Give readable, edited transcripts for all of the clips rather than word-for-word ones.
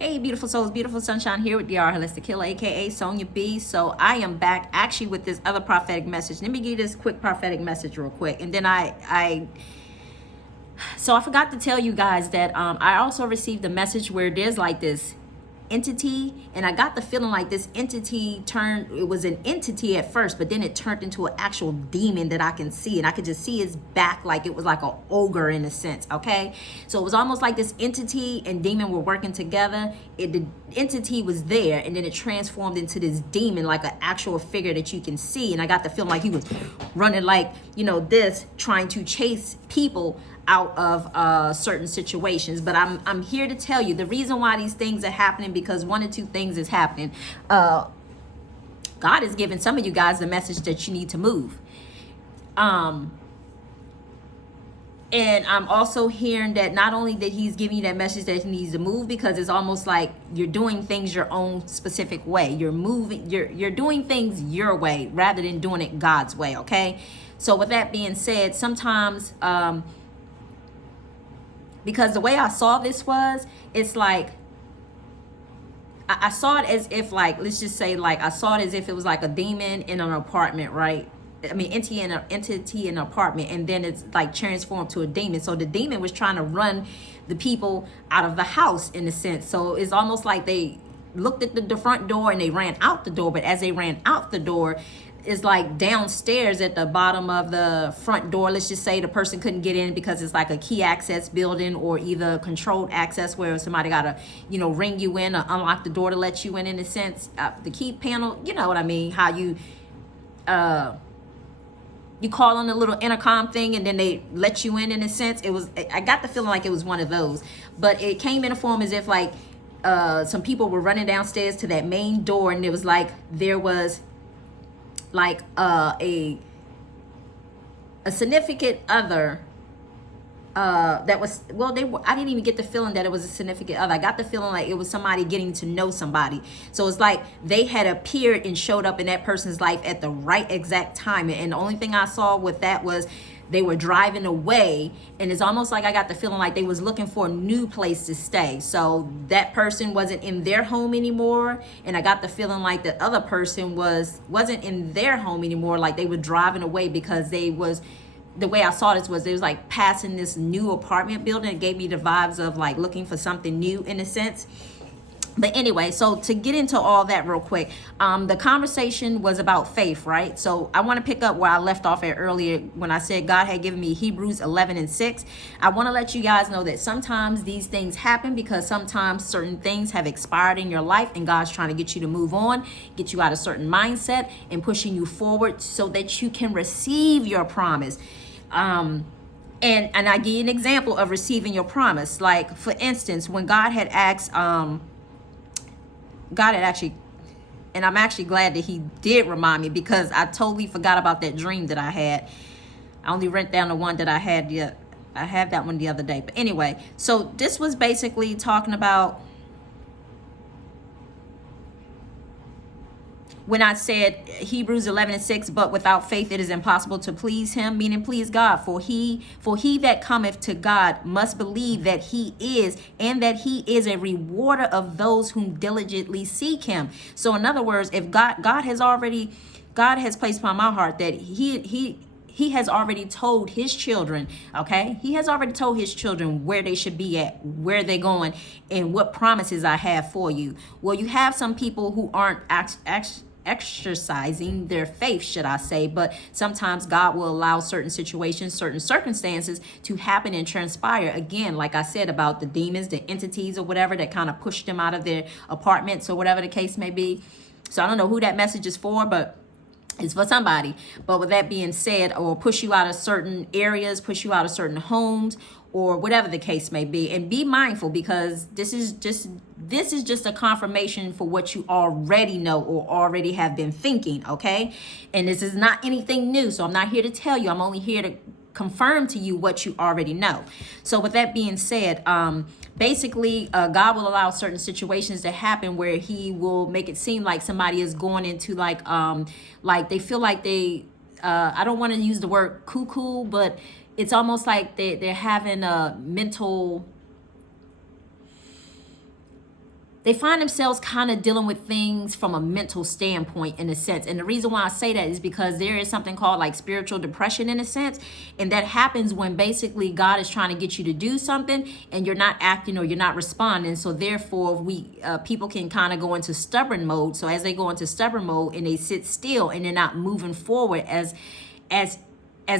Hey, beautiful souls, beautiful sunshine here with DR Holistic Healer, aka Sonia B. So I am back actually with this other prophetic message. Let me give you this quick prophetic message real quick, and then so I forgot to tell you guys that I also received a message where there's like this entity, and I got the feeling like this entity it was an entity at first, but then it turned into an actual demon that I can see, and I could just see his back like it was like an ogre in a sense. Okay, so it was almost like this entity and demon were working together. The entity was there, and then it transformed into this demon, like an actual figure that you can see, and I got the feeling like he was running like, this, trying to chase people out of certain situations. But I'm here to tell you the reason why these things are happening, because one or two things is happening. God is giving some of you guys the message that you need to move. And I'm also hearing that not only that he's giving you that message that he needs to move, because it's almost like you're doing things your own specific way. You're doing things your way rather than doing it God's way. Okay. So with that being said, sometimes, because the way I saw this was, it's like, I saw it as if, like, let's just say, like, I saw it as if it was like a demon in an apartment, right? I mean, entity in an apartment, and then it's like transformed to a demon. So the demon was trying to run the people out of the house in a sense. So it's almost like they looked at the front door and they ran out the door. But as they ran out the door, is like downstairs at the bottom of the front door. Let's just say the person couldn't get in because it's like a key access building, or either controlled access where somebody got to, ring you in or unlock the door to let you in a sense. The key panel, you know what I mean? How you call on the little intercom thing and then they let you in a sense. I got the feeling like it was one of those, but it came in a form as if like some people were running downstairs to that main door, and it was like there was like a significant other that was, well, I didn't even get the feeling that it was a significant other. I got the feeling like it was somebody getting to know somebody. So it's like they had appeared and showed up in that person's life at the right exact time, and the only thing I saw with that was they were driving away, and it's almost like I got the feeling like they was looking for a new place to stay. So that person wasn't in their home anymore, and I got the feeling like the other person wasn't in their home anymore, like they were driving away, because the way I saw this was they was like passing this new apartment building. It gave me the vibes of like looking for something new in a sense. But anyway, so to get into all that real quick, the conversation was about faith, right? So I want to pick up where I left off at earlier when I said God had given me Hebrews 11:6. I want to let you guys know that sometimes these things happen because sometimes certain things have expired in your life, and God's trying to get you to move on, get you out of certain mindset, and pushing you forward so that you can receive your promise. And I give you an example of receiving your promise. Like, for instance, when God had asked, God had actually, and I'm actually glad that he did remind me, because I totally forgot about that dream that I had. I only wrote down the one that I had. I had that one the other day. But anyway, so this was basically talking about when I said Hebrews 11:6, but without faith it is impossible to please him, meaning please God. For he that cometh to God must believe that he is, and that he is a rewarder of those whom diligently seek him. So in other words, if God has placed upon my heart that he has already told his children, okay? He has already told his children where they should be at, where they're going, and what promises I have for you. Well, you have some people who aren't exercising their faith, should I say, but sometimes God will allow certain situations, certain circumstances to happen and transpire. Again, like I said about the demons, the entities or whatever that kind of pushed them out of their apartments or whatever the case may be. So I don't know who that message is for, but it's for somebody. But with that being said, or push you out of certain areas, push you out of certain homes, or whatever the case may be. And be mindful, because this is just a confirmation for what you already know or already have been thinking, okay? And this is not anything new, so I'm not here to tell you. I'm only here to confirm to you what you already know. So with that being said, basically, God will allow certain situations to happen where he will make it seem like somebody is going into like they feel like they, I don't want to use the word cuckoo, but it's almost like they're having a mental, they find themselves kind of dealing with things from a mental standpoint in a sense. And the reason why I say that is because there is something called like spiritual depression in a sense. And that happens when basically God is trying to get you to do something and you're not acting or you're not responding. So therefore people can kind of go into stubborn mode. So as they go into stubborn mode and they sit still and they're not moving forward as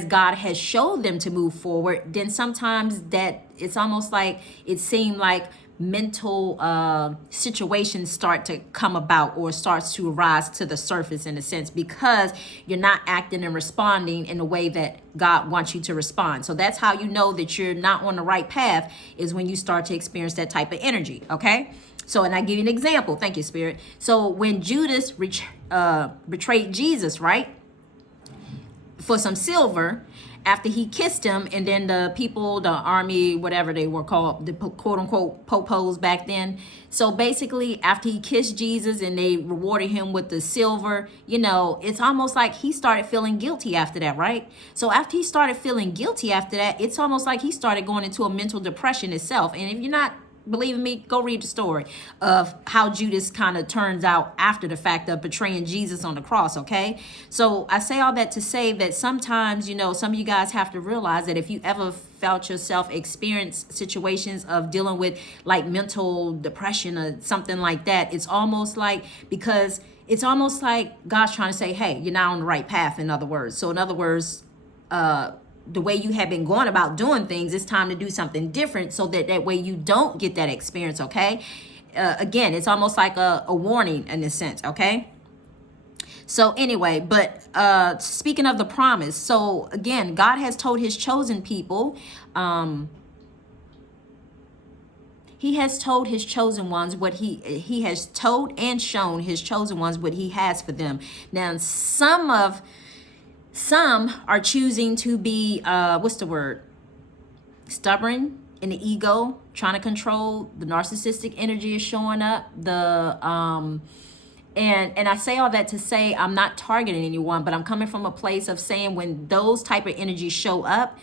God has showed them to move forward, then sometimes that it's almost like it seemed like mental situations start to come about or starts to rise to the surface in a sense, because you're not acting and responding in the way that God wants you to respond. So that's how you know that you're not on the right path, is when you start to experience that type of energy. Okay. So, and I give you an example. Thank you, Spirit. So when Judas betrayed Jesus, right, for some silver, after he kissed him, and then the people, the army, whatever they were called, the quote unquote popos back then. So basically, after he kissed Jesus and they rewarded him with the silver, it's almost like he started feeling guilty after that, right? So after he started feeling guilty after that, it's almost like he started going into a mental depression itself. And if you're not believing me, go read the story of how Judas kind of turns out after the fact of betraying Jesus on the cross, okay? So I say all that to say that sometimes, some of you guys have to realize that if you ever felt yourself experience situations of dealing with like mental depression or something like that, it's almost like God's trying to say, hey, you're not on the right path, in other words. So in other words, the way you have been going about doing things, it's time to do something different, so that way you don't get that experience, okay? Again, it's almost like a warning in a sense, okay? So anyway, but speaking of the promise, so again, God has told his chosen people, he has told his chosen ones what he has told and shown his chosen ones what he has for them. Now, some are choosing to be, stubborn in the ego, trying to control. The narcissistic energy is showing up. And I say all that to say I'm not targeting anyone, but I'm coming from a place of saying when those type of energies show up,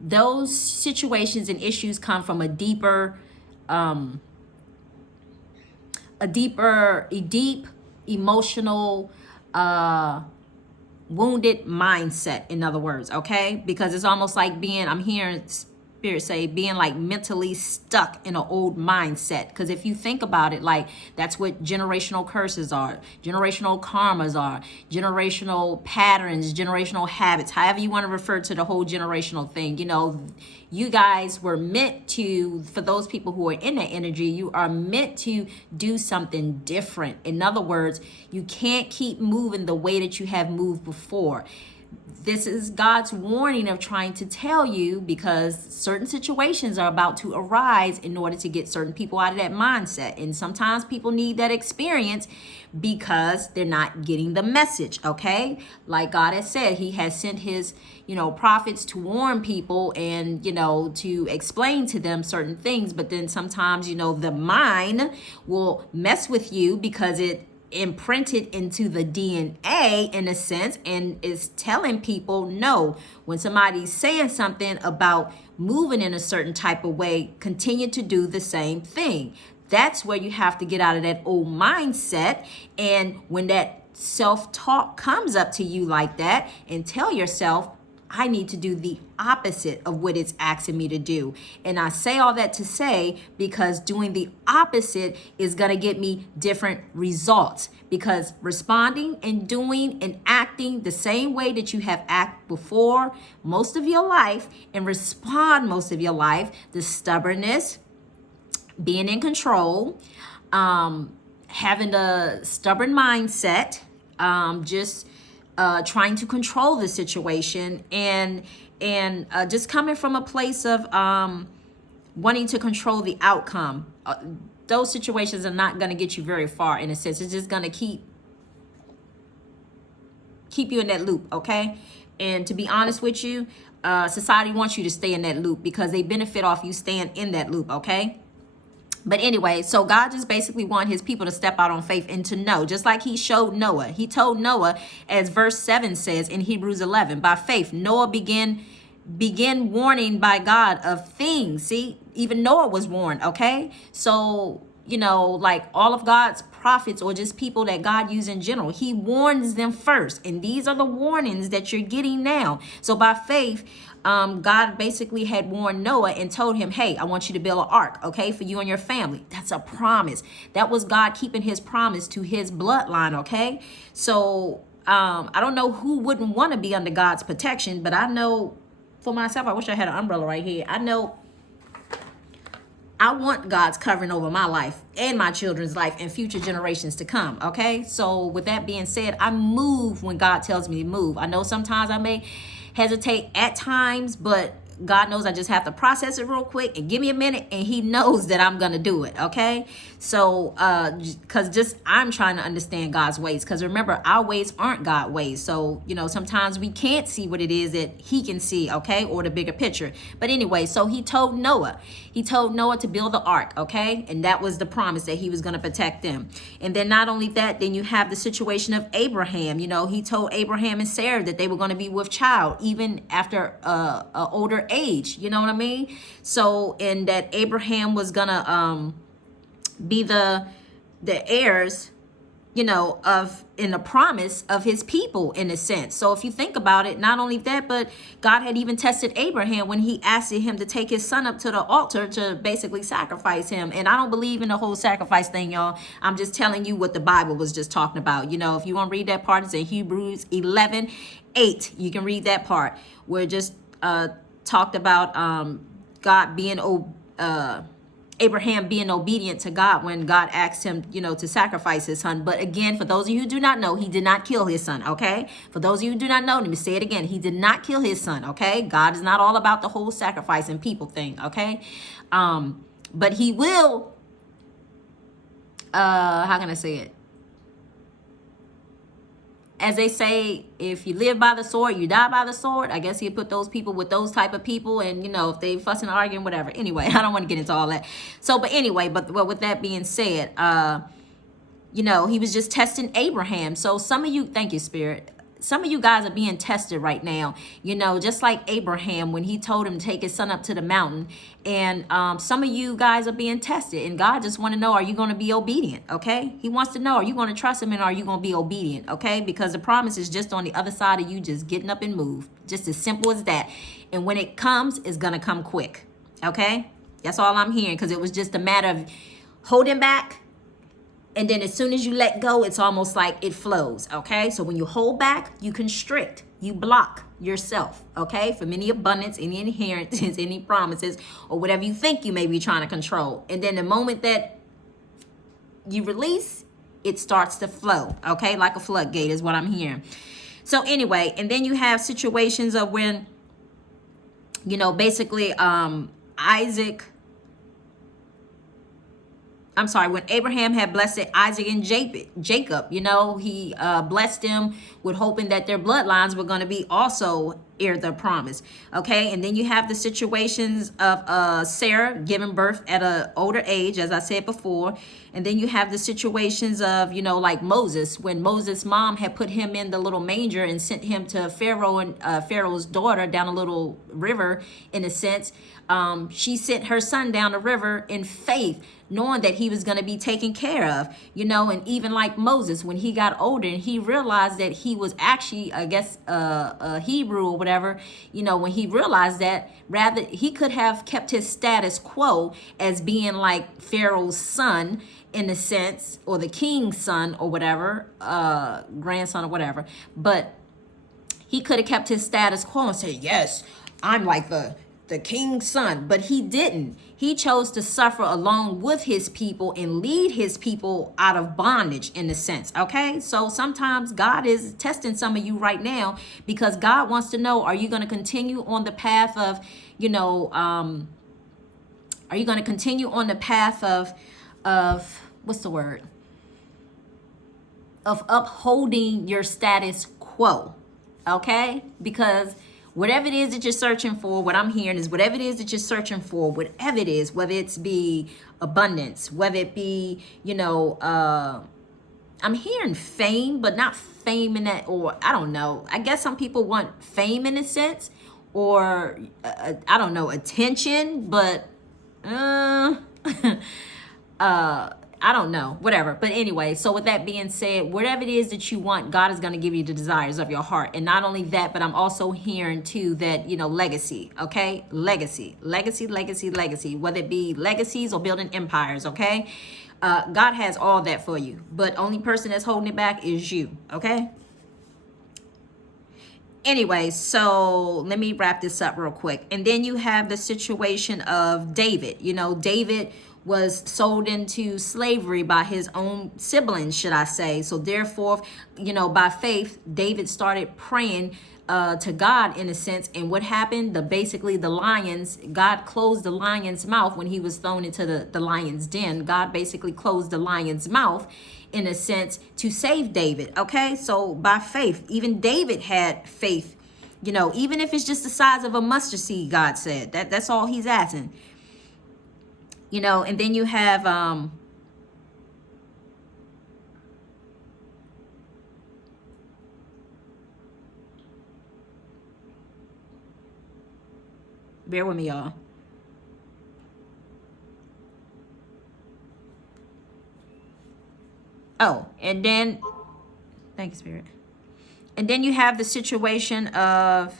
those situations and issues come from a deep emotional, wounded mindset, in other words, okay? Because it's almost like I'm hearing Spirit say, being like mentally stuck in an old mindset. Because if you think about it, like that's what generational curses are, generational karmas are, generational patterns, generational habits, however you want to refer to the whole generational thing. You guys were meant to, for those people who are in that energy, you are meant to do something different. In other words, you can't keep moving the way that you have moved before. This is God's warning of trying to tell you, because certain situations are about to arise in order to get certain people out of that mindset. And sometimes people need that experience because they're not getting the message, okay? Like God has said, he has sent his, prophets to warn people and, to explain to them certain things. But then sometimes, the mind will mess with you because it imprinted into the DNA in a sense, and is telling people no. When somebody's saying something about moving in a certain type of way, continue to do the same thing. That's where you have to get out of that old mindset. And when that self-talk comes up to you like that, and tell yourself, I need to do the opposite of what it's asking me to do. And I say all that to say, because doing the opposite is going to get me different results. Because responding and doing and acting the same way that you have acted before most of your life, and respond most of your life, the stubbornness, being in control, having a stubborn mindset, trying to control the situation, and just coming from a place of wanting to control the outcome. Those situations are not going to get you very far, in a sense. It's just going to keep you in that loop, okay? And to be honest with you, society wants you to stay in that loop because they benefit off you staying in that loop, okay? But anyway, so God just basically want his people to step out on faith and to know, just like he showed Noah. He told Noah, as verse 7 says in Hebrews 11, by faith, Noah began warning by God of things. See, even Noah was warned, okay? So you know, like all of God's prophets or just people that God used in general, he warns them first. And these are the warnings that you're getting now. So by faith, God basically had warned Noah and told him, hey, I want you to build an ark, okay, for you and your family. That's a promise. That was God keeping his promise to his bloodline, okay? So I don't know who wouldn't want to be under God's protection, but I know for myself, I wish I had an umbrella right here. I know I want God's covering over my life and my children's life and future generations to come, okay? So with that being said, I move when God tells me to move. I know sometimes I may hesitate at times, but God knows I just have to process it real quick and give me a minute, and he knows that I'm gonna do it, okay? So because just I'm trying to understand God's ways, because remember, our ways aren't God ways. So you know, sometimes we can't see what it is that he can see, okay, or the bigger picture. But anyway, so he told Noah to build the ark, okay, and that was the promise that he was going to protect them. And then not only that, then you have the situation of Abraham. You know, he told Abraham and Sarah that they were going to be with child even after a older age, you know what I mean? So, and that Abraham was gonna be the heirs, you know, of in the promise of his people in a sense. So if you think about it, not only that, but God had even tested Abraham when he asked him to take his son up to the altar to basically sacrifice him. And I don't believe in the whole sacrifice thing, y'all. I'm just telling you what the Bible was just talking about. You know, if you want to read that part, it's in Hebrews 11:8. You can read that part where it just talked about God being Abraham being obedient to God when God asked him, you know, to sacrifice his son. But again, for those of you who do not know, he did not kill his son, okay? For those of you who do not know, let me say it again. He did not kill his son, okay? God is not all about the whole sacrificing people thing, okay? But he will, how can I say it? As they say, if you live by the sword, you die by the sword. I guess he'd put those people with those type of people, and you know, if they fussing, arguing, whatever. Anyway, I don't want to get into all that. So, but anyway, well, with that being said, you know, he was just testing Abraham. So some of you, thank you, Spirit. Some of you guys are being tested right now, you know, just like Abraham when he told him to take his son up to the mountain. And some of you guys are being tested, and God just want to know, are you going to be obedient? Okay. He wants to know, are you going to trust him, and are you going to be obedient? Okay. Because the promise is just on the other side of you just getting up and move. Just as simple as that. And when it comes, it's going to come quick. Okay. That's all I'm hearing, because it was just a matter of holding back. And then as soon as you let go, it's almost like it flows, okay? So when you hold back, you constrict, you block yourself, okay? From any abundance, any inheritance, any promises, or whatever you think you may be trying to control. And then the moment that you release, it starts to flow, okay? Like a floodgate is what I'm hearing. So anyway, and then you have situations of when, you know, basically when Abraham had blessed Isaac and Jacob, you know, he blessed them with hoping that their bloodlines were going to be also heir the promise. Okay. And then you have the situations of Sarah giving birth at an older age, as I said before. And then you have the situations of, you know, like Moses, when Moses' mom had put him in the little manger and sent him to Pharaoh and Pharaoh's daughter down a little river, in a sense. She sent her son down the river in faith, knowing that he was going to be taken care of, you know. And even like Moses, when he got older and he realized that he was actually, I guess, a Hebrew or whatever, you know, when he realized that, rather he could have kept his status quo as being like Pharaoh's son, in a sense, or the king's son or whatever, grandson or whatever. But he could have kept his status quo and said, yes, I'm like the king's son. But he didn't. He chose to suffer along with his people and lead his people out of bondage, in a sense. Okay. So sometimes God is testing some of you right now, because God wants to know, are you going to continue on the path of, you know, are you going to continue on the path of what's the word? Of upholding your status quo. Okay. Because whatever it is that you're searching for, what I'm hearing is whatever it is that you're searching for, whatever it is, whether it's be abundance, whether it be, you know, I'm hearing fame, but not fame in that, or I don't know. I guess some people want fame in a sense, or I don't know, attention, but I don't know, whatever. But anyway, so with that being said, whatever it is that you want, God is going to give you the desires of your heart. And not only that, but I'm also hearing too that, you know, legacy, okay? Legacy, legacy, legacy, legacy, whether it be legacies or building empires, okay? God has all that for you, but only person that's holding it back is you, okay? Anyway, so let me wrap this up real quick. And then you have the situation of David. You know, David was sold into slavery by his own siblings, should I say. So therefore, you know, by faith, David started praying to God in a sense. And what happened? Basically the lions, God closed the lion's mouth when he was thrown into the lion's den. God basically closed the lion's mouth in a sense to save David. Okay, so by faith, even David had faith, you know, even if it's just the size of a mustard seed. God said that's all he's asking, you know. And then you have bear with me, y'all. Oh, and then thank you, Spirit. And then you have the situation of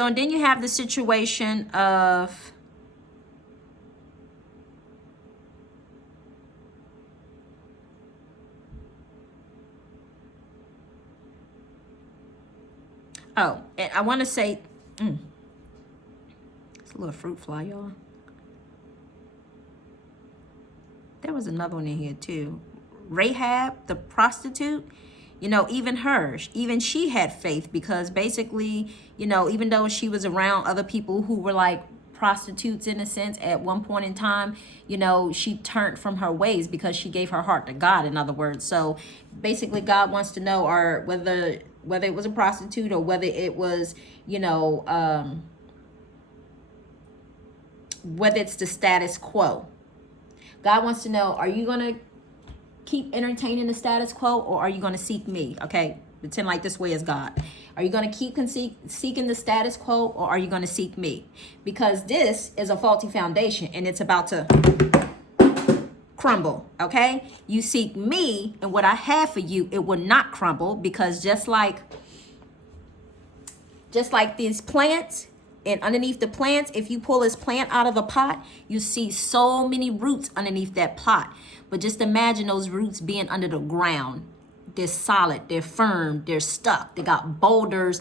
and then you have the situation of oh, and I want to say it's a little fruit fly, y'all. There was another one in here too. Rahab, the prostitute, you know, even her, even she had faith because basically, you know, even though she was around other people who were like prostitutes in a sense at one point in time, you know, she turned from her ways because she gave her heart to God, in other words. So basically God wants to know or whether it was a prostitute or whether it was, you know, whether it's the status quo. God wants to know, are you going to keep entertaining the status quo or are you going to seek me? Okay, pretend like this way is God. Are you going to keep seeking the status quo or are you going to seek me? Because this is a faulty foundation and it's about to crumble, okay? You seek me and what I have for you, it will not crumble because just like these plants, and underneath the plants, if you pull this plant out of the pot, you see so many roots underneath that pot. But just imagine those roots being under the ground. They're solid, they're firm, they're stuck. They got boulders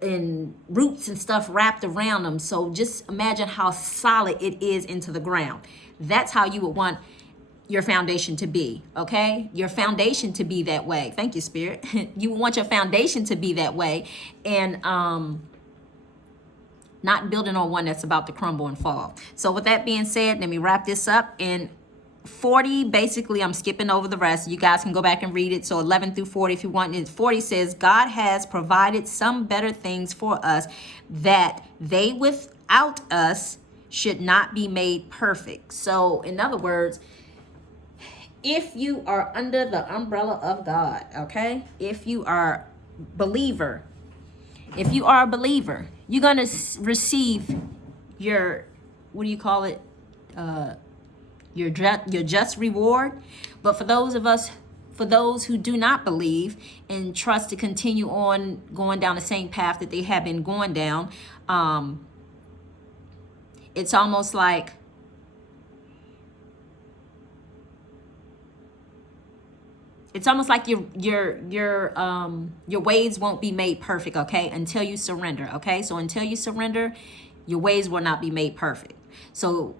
and roots and stuff wrapped around them. So just imagine how solid it is into the ground. That's how you would want your foundation to be, okay? Your foundation to be that way. Thank you, Spirit. You want your foundation to be that way. And not building on one that's about to crumble and fall. So with that being said, let me wrap this up. In 40, basically, I'm skipping over the rest. You guys can go back and read it. So 11 through 40 if you want. And 40 says, God has provided some better things for us that they without us should not be made perfect. So in other words, if you are under the umbrella of God, okay? If you are a believer, you're going to receive your, what do you call it? Your just reward. But for those who do not believe and trust to continue on going down the same path that they have been going down, it's almost like your ways won't be made perfect, okay, until you surrender, okay? So until you surrender, your ways will not be made perfect. So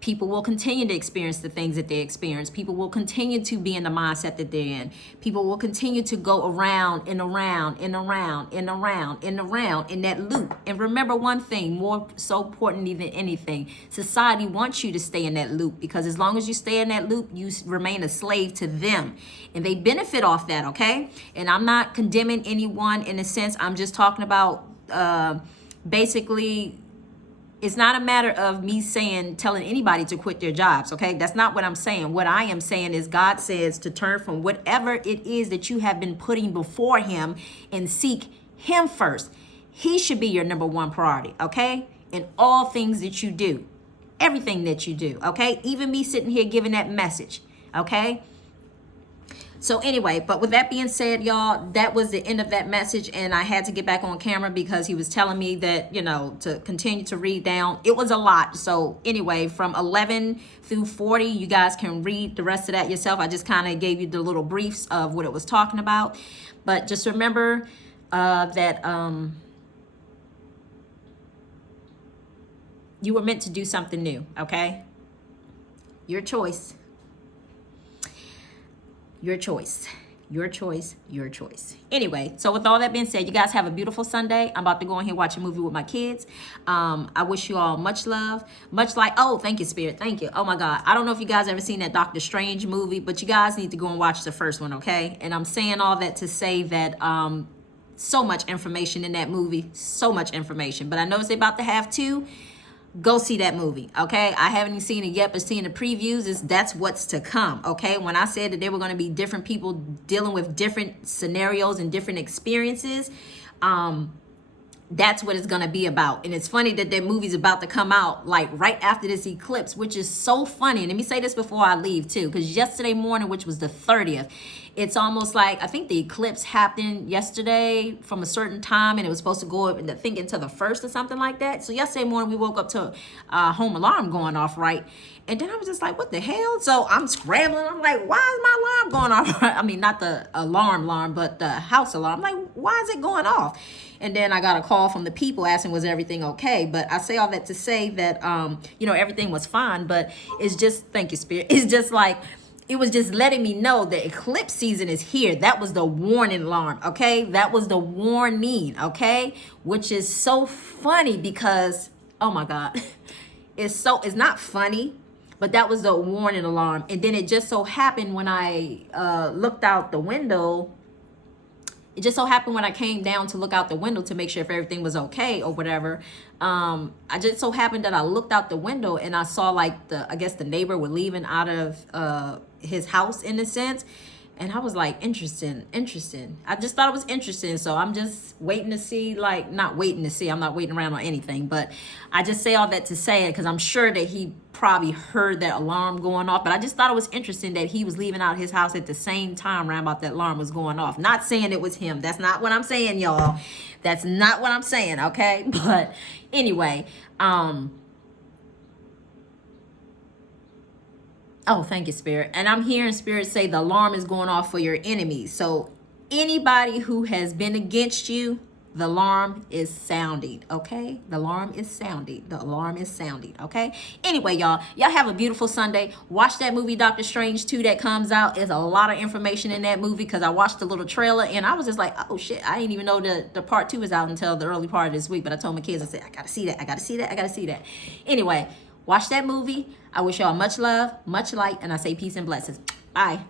people will continue to experience the things that they experience. People will continue to be in the mindset that they're in. People will continue to go around and around and around and around and around in that loop. And remember one thing, more so importantly than anything, society wants you to stay in that loop because as long as you stay in that loop, you remain a slave to them. And they benefit off that, okay? And I'm not condemning anyone in a sense. I'm just talking about basically It's not a matter of me telling anybody to quit their jobs, okay? That's not what I'm saying. What I am saying is God says to turn from whatever it is that you have been putting before him and seek him first. He should be your number one priority, okay? In all things that you do, everything that you do, okay? Even me sitting here giving that message, okay? So anyway, but with that being said, y'all, that was the end of that message. And I had to get back on camera because he was telling me that, you know, to continue to read down. It was a lot. So anyway, from 11 through 40, you guys can read the rest of that yourself. I just kind of gave you the little briefs of what it was talking about. But just remember that you were meant to do something new, okay? Your choice. Your choice, your choice, your choice. Anyway, so with all that being said, you guys have a beautiful Sunday. I'm about to go in here watch a movie with my kids. I wish you all much love, much like, oh, thank you, Spirit. Thank you. Oh my God. I don't know if you guys ever seen that Doctor Strange movie, but you guys need to go and watch the first one, okay? And I'm saying all that to say that so much information in that movie, so much information. But I know they're about to have two. Go see that movie, okay? I haven't even seen it yet, but seeing the previews, that's what's to come, okay? When I said that there were going to be different people dealing with different scenarios and different experiences, that's what it's going to be about. And it's funny that movie's about to come out like right after this eclipse, which is so funny. And let me say this before I leave too, because yesterday morning, which was the 30th, it's almost like, I think the eclipse happened yesterday from a certain time, and it was supposed to go up, I think, into the 1st or something like that. So yesterday morning, we woke up to a home alarm going off, right? And then I was just like, what the hell? So I'm scrambling. I'm like, why is my alarm going off? I mean, not the alarm, but the house alarm. I'm like, why is it going off? And then I got a call from the people asking, was everything okay? But I say all that to say that, you know, everything was fine. But it's just, thank you, Spirit. It's just like, it was just letting me know the eclipse season is here. That was the warning alarm, okay? That was the warning, okay? Which is so funny because, oh my God, it's not funny, but that was the warning alarm. And then it just so happened when I looked out the window, it just so happened when I came down to look out the window to make sure if everything was okay or whatever, I just so happened that I looked out the window and I saw like I guess the neighbor were leaving out of his house in a sense. And I was like, interesting. I just thought it was interesting. So I'm just waiting to see, like, not waiting to see. I'm not waiting around on anything. But I just say all that to say it because I'm sure that he probably heard that alarm going off. But I just thought it was interesting that he was leaving out his house at the same time around about that alarm was going off. Not saying it was him. That's not what I'm saying, y'all. That's not what I'm saying, okay? But anyway, oh, thank you, Spirit. And I'm hearing Spirit say the alarm is going off for your enemies. So anybody who has been against you, the alarm is sounding, okay? The alarm is sounding. The alarm is sounding, okay? Anyway, y'all have a beautiful Sunday. Watch that movie, Doctor Strange 2, that comes out. There's a lot of information in that movie because I watched the little trailer and I was just like, oh, shit. I didn't even know the part 2 is out until the early part of this week. But I told my kids, I said, I got to see that. I got to see that. I got to see that. Anyway, watch that movie. I wish y'all much love, much light, and I say peace and blessings. Bye.